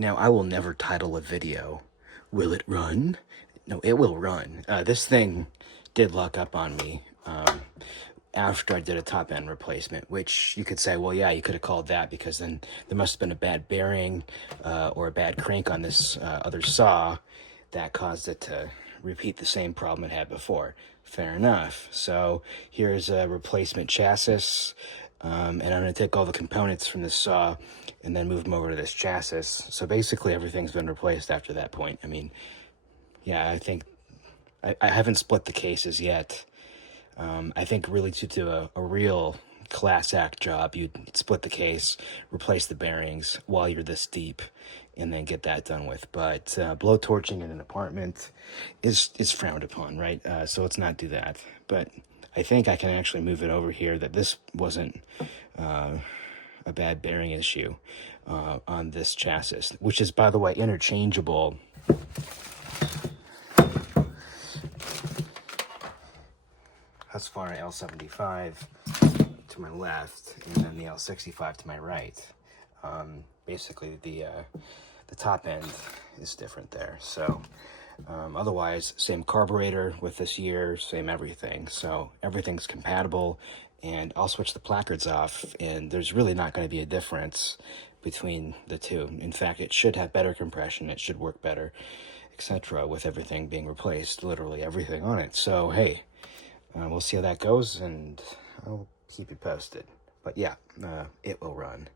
Now, I will never title a video, "Will it run?" No, it will run. This thing did luck up on me after I did a top end replacement, which you could say, well, yeah, you could have called that because then there must have been a bad bearing or a bad crank on this other saw that caused it to repeat the same problem it had before. Fair enough. So here's a replacement chassis, and I'm going to take all the components from this saw and then move them over to this chassis. So basically everything's been replaced after that point. I mean, yeah, I think I haven't split the cases yet. I think really to do a real class act job, you'd split the case, replace the bearings while you're this deep, and then get that done with. But blow torching in an apartment is frowned upon, right? So let's not do that. But I think I can actually move it over here that this wasn't a bad bearing issue on this chassis, which is, by the way, interchangeable. Husqvarna L75 to my left, and then the L65 to my right. Basically, the top end is different there. So otherwise, same carburetor with this year, same everything. So everything's compatible, and I'll switch the placards off, and there's really not going to be a difference between the two. In fact, it should have better compression, it should work better, etc. with everything being replaced, literally everything on it. So hey, we'll see how that goes, and I'll keep you posted. But yeah, it will run.